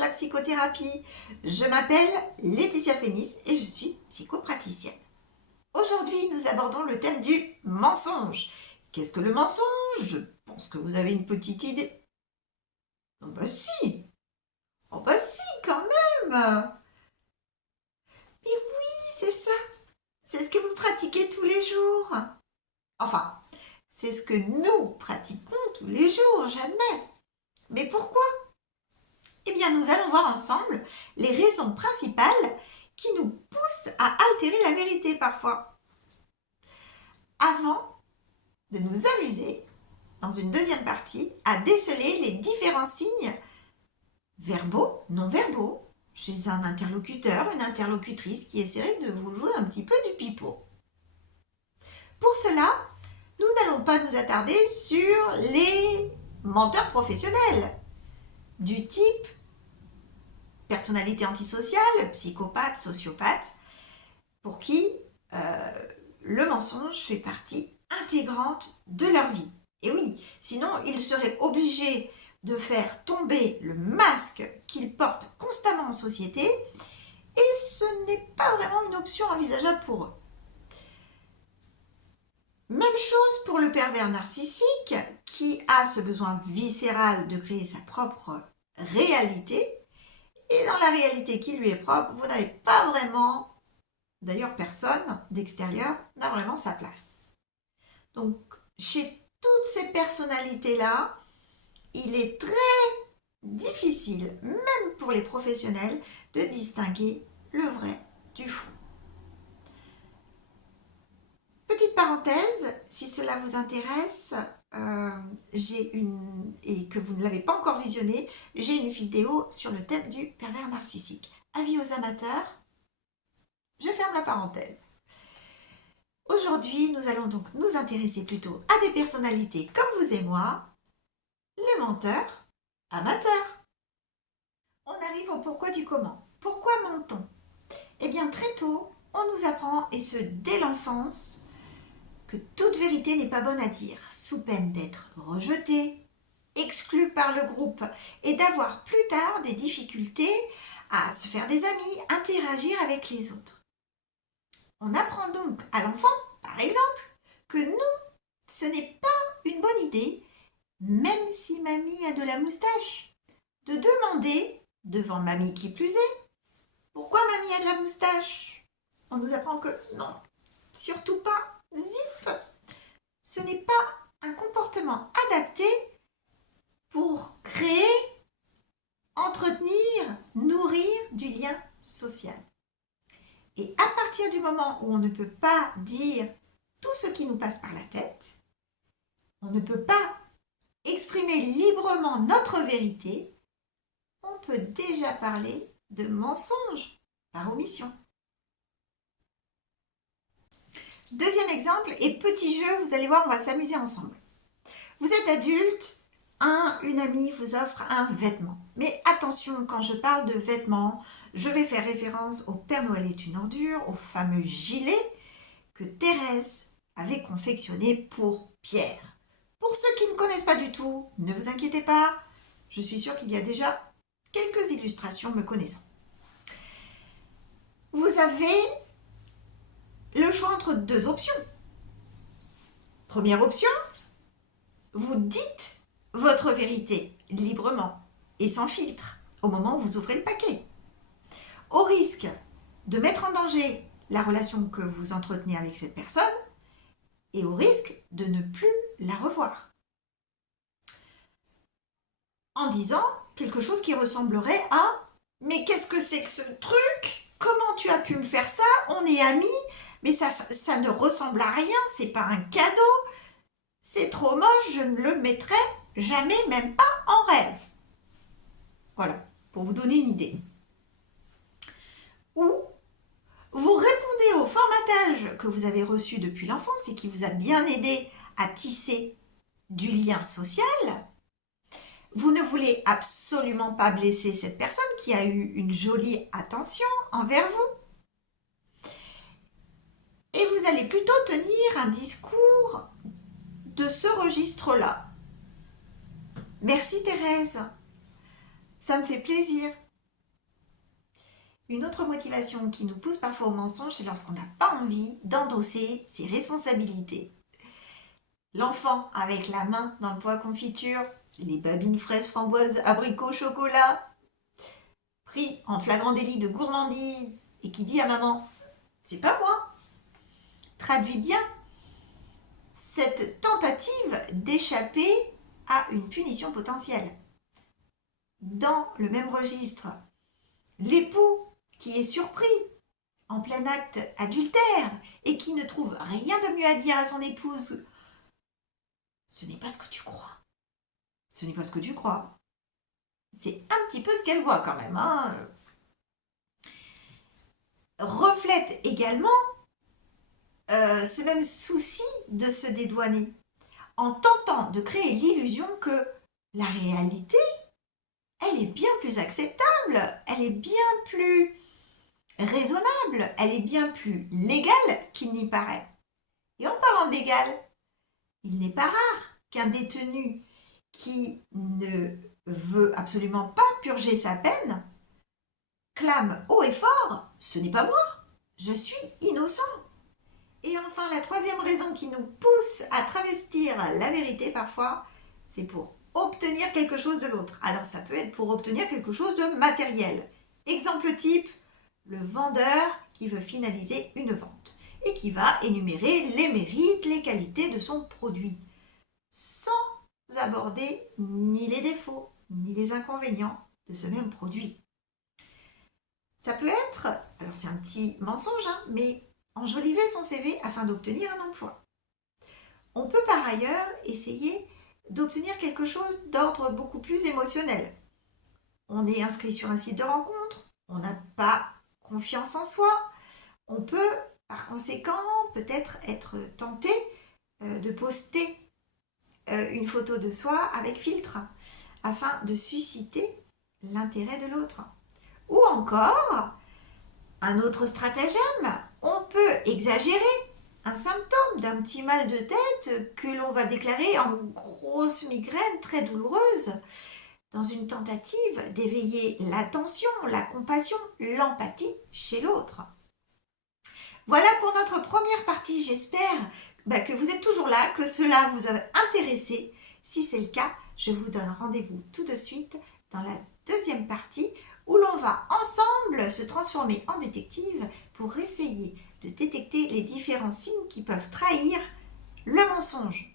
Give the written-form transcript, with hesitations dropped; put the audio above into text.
la psychothérapie. Je m'appelle Laetitia Fénis et je suis psychopraticienne. Aujourd'hui, nous abordons le thème du mensonge. Qu'est-ce que le mensonge? Je pense que vous avez une petite idée. Oh bah si! Oh bah si, quand même! Mais oui, c'est ça! C'est ce que vous pratiquez tous les jours. Enfin, c'est ce que nous pratiquons tous les jours, j'admets. Mais pourquoi? Eh bien, nous allons voir ensemble les raisons principales qui nous poussent à altérer la vérité parfois. Avant de nous amuser, dans une deuxième partie, à déceler les différents signes verbaux, non verbaux, chez un interlocuteur, une interlocutrice qui essaierait de vous jouer un petit peu du pipeau. Pour cela, nous n'allons pas nous attarder sur les menteurs professionnels du type personnalité antisociale, psychopathe, sociopathe, pour qui le mensonge fait partie intégrante de leur vie. Et oui, sinon ils seraient obligés de faire tomber le masque qu'ils portent constamment en société, et ce n'est pas vraiment une option envisageable pour eux. Même chose pour le pervers narcissique qui a ce besoin viscéral de créer sa propre réalité. Et dans la réalité qui lui est propre, vous n'avez pas vraiment, d'ailleurs personne d'extérieur n'a vraiment sa place. Donc chez toutes ces personnalités-là, il est très difficile, même pour les professionnels, de distinguer le vrai du faux. Petite parenthèse, si cela vous intéresse, et que vous ne l'avez pas encore visionné, j'ai une vidéo sur le thème du pervers narcissique. Avis aux amateurs, je ferme la parenthèse. Aujourd'hui, nous allons donc nous intéresser plutôt à des personnalités comme vous et moi, les menteurs amateurs. On arrive au pourquoi du comment. Pourquoi ment-on? Eh bien, très tôt, on nous apprend, et ce dès l'enfance, que toute vérité n'est pas bonne à dire, sous peine d'être rejetée, exclue par le groupe et d'avoir plus tard des difficultés à se faire des amis, interagir avec les autres. On apprend donc à l'enfant, par exemple, que non, ce n'est pas une bonne idée, même si mamie a de la moustache, de demander, devant mamie qui plus est, pourquoi mamie a de la moustache? On nous apprend que non, surtout pas. Zip! Ce n'est pas un comportement adapté pour créer, entretenir, nourrir du lien social. Et à partir du moment où on ne peut pas dire tout ce qui nous passe par la tête, on ne peut pas exprimer librement notre vérité, on peut déjà parler de mensonge par omission. Deuxième exemple, et petit jeu, vous allez voir, on va s'amuser ensemble. Vous êtes adulte, une amie vous offre un vêtement. Mais attention, quand je parle de vêtements, je vais faire référence au Père Noël est une ordure, au fameux gilet que Thérèse avait confectionné pour Pierre. Pour ceux qui ne connaissent pas du tout, ne vous inquiétez pas, je suis sûre qu'il y a déjà quelques illustrations me connaissant. Vous avez le choix entre deux options. Première option, vous dites votre vérité librement et sans filtre au moment où vous ouvrez le paquet. Au risque de mettre en danger la relation que vous entretenez avec cette personne et au risque de ne plus la revoir. En disant quelque chose qui ressemblerait à « Mais qu'est-ce que c'est que ce truc? Comment tu as pu me faire ça? On est amis, mais ça ne ressemble à rien, c'est pas un cadeau. C'est trop moche, je ne le mettrai jamais, même pas en rêve. » Voilà, pour vous donner une idée. Ou vous répondez au formatage que vous avez reçu depuis l'enfance et qui vous a bien aidé à tisser du lien social. Vous ne voulez absolument pas blesser cette personne qui a eu une jolie attention envers vous. Et vous allez plutôt tenir un discours de ce registre-là. Merci Thérèse, ça me fait plaisir. Une autre motivation qui nous pousse parfois au mensonge, c'est lorsqu'on n'a pas envie d'endosser ses responsabilités. L'enfant avec la main dans le pot à confiture, les babines fraises, framboises, abricots, chocolat, pris en flagrant délit de gourmandise et qui dit à maman « c'est pas moi », traduit bien cette tentative d'échapper à une punition potentielle. Dans le même registre, l'époux qui est surpris en plein acte adultère et qui ne trouve rien de mieux à dire à son épouse « ce n'est pas ce que tu crois, ce n'est pas ce que tu crois ». C'est un petit peu ce qu'elle voit quand même. Reflète également ce même souci de se dédouaner en tentant de créer l'illusion que la réalité, elle est bien plus acceptable, elle est bien plus raisonnable, elle est bien plus légale qu'il n'y paraît. Et en parlant de légal, il n'est pas rare qu'un détenu qui ne veut absolument pas purger sa peine clame haut et fort « ce n'est pas moi, je suis innocent ». Et enfin, la troisième raison qui nous pousse à travestir la vérité parfois, c'est pour obtenir quelque chose de l'autre. Alors ça peut être pour obtenir quelque chose de matériel. Exemple type, le vendeur qui veut finaliser une vente et qui va énumérer les mérites, les qualités de son produit, sans aborder ni les défauts, ni les inconvénients de ce même produit. Ça peut être, alors c'est un petit mensonge, mais enjoliver son CV afin d'obtenir un emploi. On peut par ailleurs essayer d'obtenir quelque chose d'ordre beaucoup plus émotionnel. On est inscrit sur un site de rencontre, on n'a pas confiance en soi, on peut par conséquent peut-être être tenté de poster une photo de soi avec filtre afin de susciter l'intérêt de l'autre. Ou encore, un autre stratagème, on peut exagérer un symptôme d'un petit mal de tête que l'on va déclarer en grosse migraine très douloureuse dans une tentative d'éveiller l'attention, la compassion, l'empathie chez l'autre. Voilà pour notre première partie. J'espère que vous êtes toujours là, que cela vous a intéressé. Si c'est le cas, je vous donne rendez-vous tout de suite dans la deuxième partie où l'on va ensemble se transformer en détective pour essayer de détecter les différents signes qui peuvent trahir le mensonge.